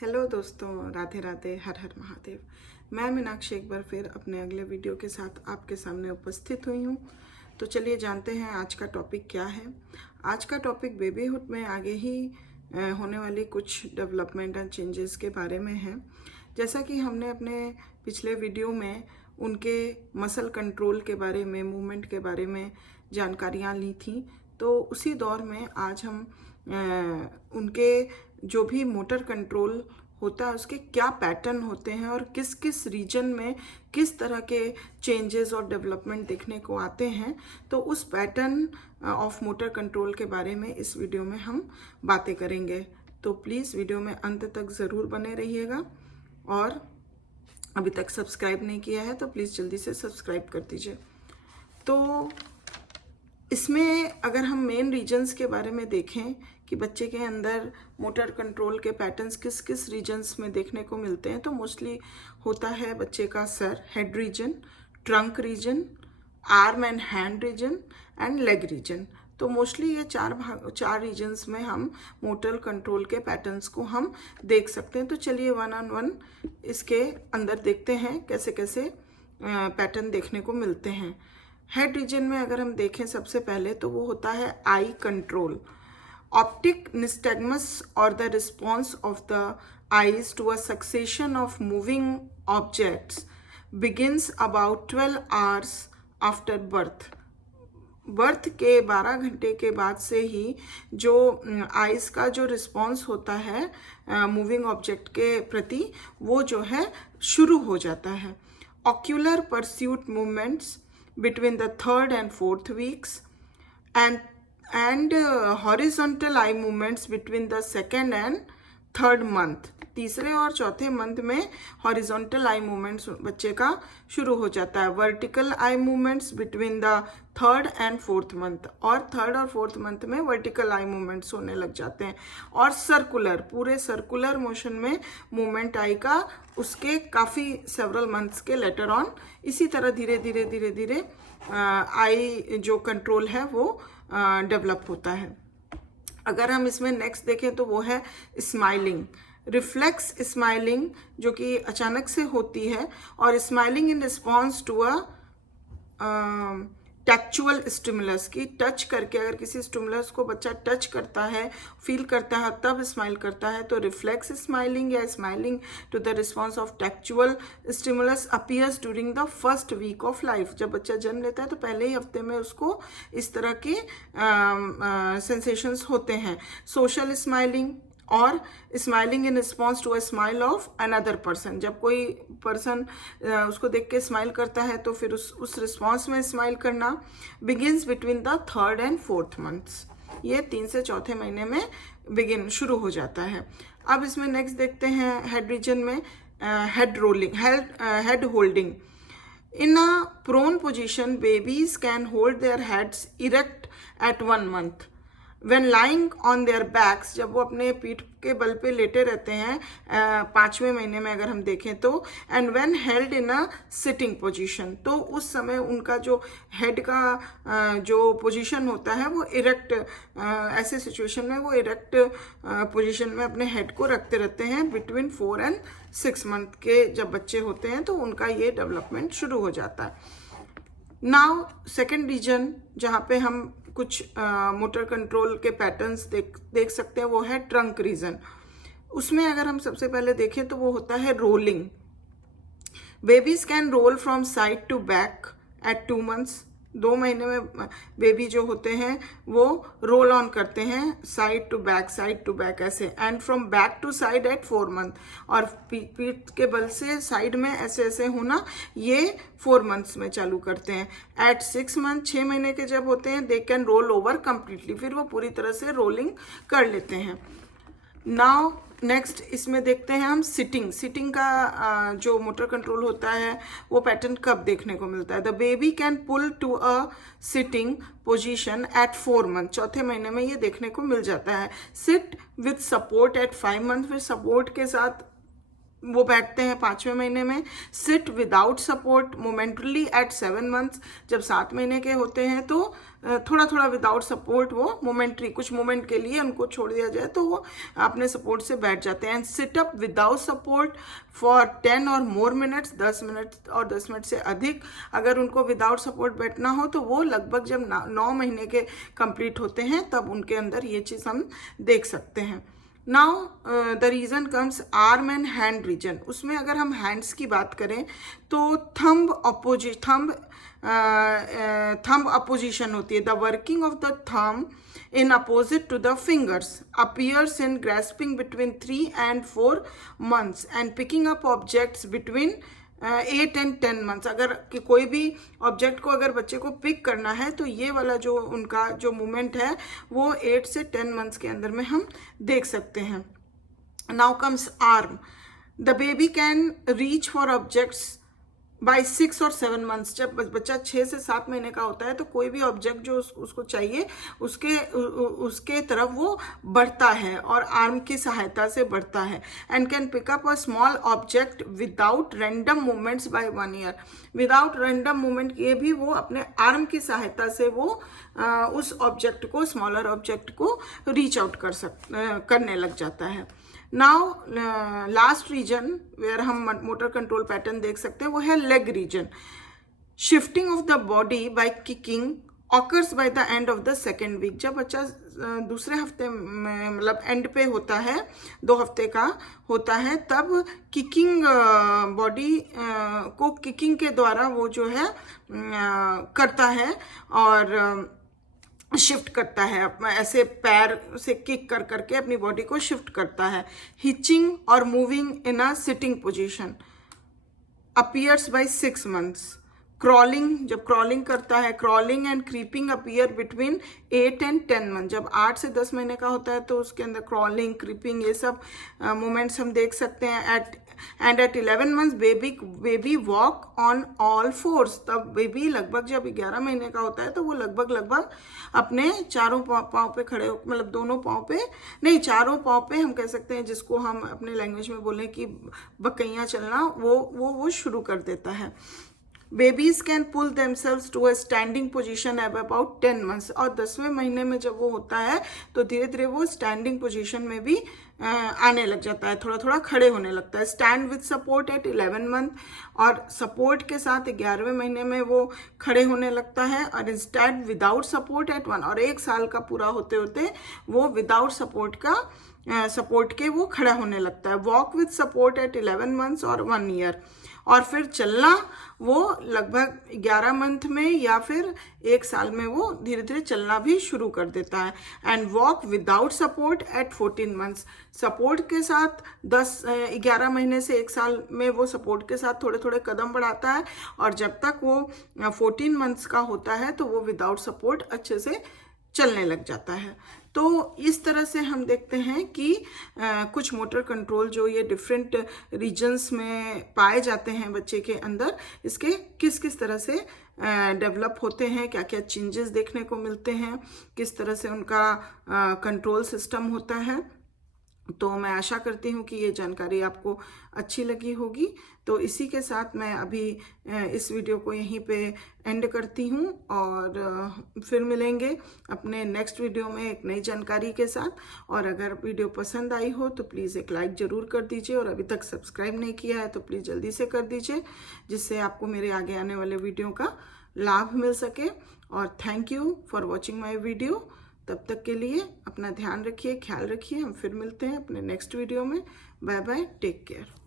Hello दोस्तों, राधे राधे, हर हर महादेव। मैं मीनाक्षी एक बार फिर अपने अगले वीडियो के साथ आपके सामने उपस्थित हुई हूँ। तो चलिए जानते हैं आज का टॉपिक क्या है। आज का टॉपिक बेबीहुड में आगे ही होने वाली कुछ डेवलपमेंट एंड चेंजेस के बारे में है। जैसा कि हमने अपने पिछले वीडियो में उनके मसल कंट्रोल के बारे में, मूवमेंट के बारे में जानकारियाँ ली थी, तो उसी दौर में आज हम उनके जो भी मोटर कंट्रोल होता है उसके क्या पैटर्न होते हैं और किस किस रीजन में किस तरह के चेंजेस और डेवलपमेंट देखने को आते हैं, तो उस पैटर्न ऑफ मोटर कंट्रोल के बारे में इस वीडियो में हम बातें करेंगे। तो प्लीज़ वीडियो में अंत तक ज़रूर बने रहिएगा, और अभी तक सब्सक्राइब नहीं किया है तो प्लीज़ जल्दी से सब्सक्राइब कर दीजिए। तो इसमें अगर हम मेन रीजन्स के बारे में देखें कि बच्चे के अंदर मोटर कंट्रोल के पैटर्न्स किस किस रीजन्स में देखने को मिलते हैं, तो मोस्टली होता है बच्चे का सर, head region, trunk region, arm and hand region and leg region. तो मोस्टली ये चार रीजन्स में हम मोटर कंट्रोल के पैटर्न्स को हम देख सकते हैं। तो चलिए वन ऑन वन इसके अंदर देखते हैं कैसे कैसे पैटर्न देखने को मिलते हैं। हेड रीजन में अगर हम देखें सबसे पहले तो वो होता है आई कंट्रोल। ऑप्टिक निस्टैग्मस और the response of the eyes to a succession of moving objects begins about 12 hours after birth. Birth के 12 घंटे के बाद से ही जो आइज का जो रिस्पॉन्स होता है मूविंग ऑब्जेक्ट के प्रति, वो जो है शुरू हो जाता है। Ocular pursuit movements between the third and fourth weeks and horizontal eye movements between the second and third month। तीसरे और चौथे मंथ में हॉरिजॉन्टल आई मूवमेंट्स बच्चे का शुरू हो जाता है। Vertical eye movements between the third and fourth month, और थर्ड और फोर्थ मंथ में वर्टिकल आई मूवमेंट्स होने लग जाते हैं। और सर्कुलर, पूरे सर्कुलर मोशन में मूवमेंट आई का उसके काफ़ी सेवरल मंथ्स के लेटर ऑन इसी तरह धीरे धीरे धीरे धीरे आई जो कंट्रोल है वो डेवलप होता है। अगर हम इसमें नेक्स्ट देखें तो वो है स्माइलिंग। रिफ्लेक्स स्माइलिंग जो कि अचानक से होती है, और smiling in response to a tactual stimulus की टच करके, अगर किसी स्टिमुलस को बच्चा टच करता है, फील करता है, तब स्माइल करता है। तो रिफ्लेक्स स्माइलिंग या smiling to the response of tactual stimulus appears during the first week of life. जब बच्चा जन्म लेता है तो पहले ही हफ्ते में उसको इस तरह के सेंसेशंस होते हैं। सोशल स्माइलिंग और smiling in response to a smile of another person. जब कोई पर्सन उसको देख के स्माइल करता है तो फिर उस रिस्पॉन्स में स्माइल करना। Begins between the third and fourth months, ये 3 से चौथे महीने में शुरू हो जाता है। अब इसमें नेक्स्ट देखते हैं हेड रीजन में head holding. In a prone position, babies can hold their heads erect at 1 month. When lying on their backs, जब वो अपने पीठ के बल पे लेटे रहते हैं 5वें महीने में अगर हम देखें तो, and when held in a sitting position, तो उस समय उनका जो हेड का जो पोजीशन होता है वो इरेक्ट, ऐसे सिचुएशन में वो इरेक्ट पोजीशन में अपने हेड को रखते रहते हैं। बिटवीन 4 and 6 मंथ के जब बच्चे होते हैं तो उनका ये डेवलपमेंट शुरू हो जाता है। नाउ सेकेंड रीजन जहाँ पे हम कुछ मोटर कंट्रोल के पैटर्न्स देख सकते हैं वो है ट्रंक रीजन। उसमें अगर हम सबसे पहले देखें तो वो होता है rolling. Babies can roll from side to back at 2 months. 2 महीने में बेबी जो होते हैं वो रोल ऑन करते हैं साइड टू बैक ऐसे, and from back to side at 4 month. और पीठ के बल से साइड में ऐसे ऐसे होना ये 4 मंथ्स में चालू करते हैं। एट 6 मंथ, 6 महीने के जब होते हैं, they can roll over completely, फिर वो पूरी तरह से रोलिंग कर लेते हैं। नाउ नेक्स्ट इसमें देखते हैं हम सिटिंग का जो मोटर कंट्रोल होता है वो पैटर्न कब देखने को मिलता है। The baby can pull to a sitting position at 4 month. चौथे महीने में ये देखने को मिल जाता है। Sit with support at 5 month, फिर सपोर्ट के साथ वो बैठते हैं 5वें महीने में। Sit without support momentarily at 7 months, जब 7 महीने के होते हैं तो थोड़ा थोड़ा विदाउट सपोर्ट वो मोमेंट्री कुछ मोमेंट के लिए उनको छोड़ दिया जाए तो वो अपने सपोर्ट से बैठ जाते हैं। And sit up without support for 10 और मोर मिनट्स, 10 मिनट और 10 मिनट से अधिक अगर उनको विदाउट सपोर्ट बैठना हो तो वो लगभग जब 9 महीने के कंप्लीट होते हैं तब उनके अंदर ये चीज़ हम देख सकते हैं। Now the region comes arm and hand region. उसमें अगर हम हैंड्स की बात करें तो थंब अपोजिशन होती है। The working of the thumb in opposite to the fingers appears in grasping between 3 and 4 months and picking up objects between 8 and 10 months। अगर कि कोई भी ऑब्जेक्ट को अगर बच्चे को पिक करना है तो ये वाला जो उनका जो मूवमेंट है वो 8 से 10 मंथ्स के अंदर में हम देख सकते हैं। Now comes arm. The baby can reach for objects by 6 और 7 मंथ्स। जब बच्चा 6 से 7 महीने का होता है तो कोई भी ऑब्जेक्ट जो उसको चाहिए उसके तरफ वो बढ़ता है और आर्म की सहायता से बढ़ता है। And can pick up a small object without random movements by 1 year. Without random movement किए भी वो अपने आर्म की सहायता से वो उस ऑब्जेक्ट को, स्मॉलर ऑब्जेक्ट को रीच आउट करने लग जाता है। नाउ लास्ट रीजन वेयर हम मोटर कंट्रोल पैटर्न देख सकते हैं वो है leg region. Shifting of the body by kicking occurs by the end of the second week. जब बच्चा दूसरे हफ्ते में मतलब एंड पे होता है, 2 हफ्ते का होता है, तब किकिंग बॉडी को किकिंग के द्वारा वो जो है करता है और शिफ्ट करता है, ऐसे पैर से किक कर करके अपनी बॉडी को शिफ्ट करता है। हिचिंग और moving in a sitting position appears by 6 months. Crawling, जब क्रॉलिंग करता है, crawling and creeping appear between 8 and 10 month. जब 8 से 10 महीने का होता है तो उसके अंदर क्रॉलिंग, क्रीपिंग ये सब मोमेंट्स हम देख सकते हैं। At 11 months baby walk on all fours. तब बेबी लगभग जब 11 महीने का होता है तो वो लगभग अपने चारों पाँव पे खड़े हो, मतलब दोनों पाँव पे नहीं, चारों पाँव पे हम कह सकते हैं, जिसको हम अपने लैंग्वेज में बोलें कि बकैया चलना, वो शुरू कर देता है। Babies can pull themselves to a standing position एब अबाउट 10 मंथ्स। और 10वें महीने में जब वो होता है तो धीरे धीरे वो स्टैंडिंग पोजीशन में भी आने लग जाता है, थोड़ा थोड़ा खड़े होने लगता है। Stand with support at 11 month. और सपोर्ट के साथ 11वें महीने में वो खड़े होने लगता है। और इंस्टेड विदाउट सपोर्ट एट 1। और 1 साल का पूरा होते होते वो विदाउट सपोर्ट के वो खड़ा होने लगता है। Walk with support at 11 months और 1 ईयर। और फिर चलना वो लगभग 11 मंथ में या फिर 1 साल में वो धीरे धीरे चलना भी शुरू कर देता है। And walk without support at 14 months. Support के साथ 11 महीने से 1 साल में वो सपोर्ट के साथ थोड़े थोड़े कदम बढ़ाता है। और जब तक वो 14 मंथ्स का होता है तो वो विदाउट सपोर्ट अच्छे से चलने लग जाता है। तो इस तरह से हम देखते हैं कि कुछ मोटर कंट्रोल जो ये डिफरेंट रीजन्स में पाए जाते हैं बच्चे के अंदर, इसके किस किस तरह से डेवलप होते हैं, क्या क्या चेंजेस देखने को मिलते हैं, किस तरह से उनका कंट्रोल सिस्टम होता है। तो मैं आशा करती हूँ कि ये जानकारी आपको अच्छी लगी होगी। तो इसी के साथ मैं अभी इस वीडियो को यहीं पे एंड करती हूँ और फिर मिलेंगे अपने नेक्स्ट वीडियो में एक नई जानकारी के साथ। और अगर वीडियो पसंद आई हो तो प्लीज़ एक लाइक ज़रूर कर दीजिए, और अभी तक सब्सक्राइब नहीं किया है तो प्लीज़ जल्दी से कर दीजिए, जिससे आपको मेरे आगे आने वाले वीडियो का लाभ मिल सके। और thank you for watching my video. तब तक के लिए अपना ध्यान रखिए, ख्याल रखिए। हम फिर मिलते हैं अपने नेक्स्ट वीडियो में। Bye bye, take care.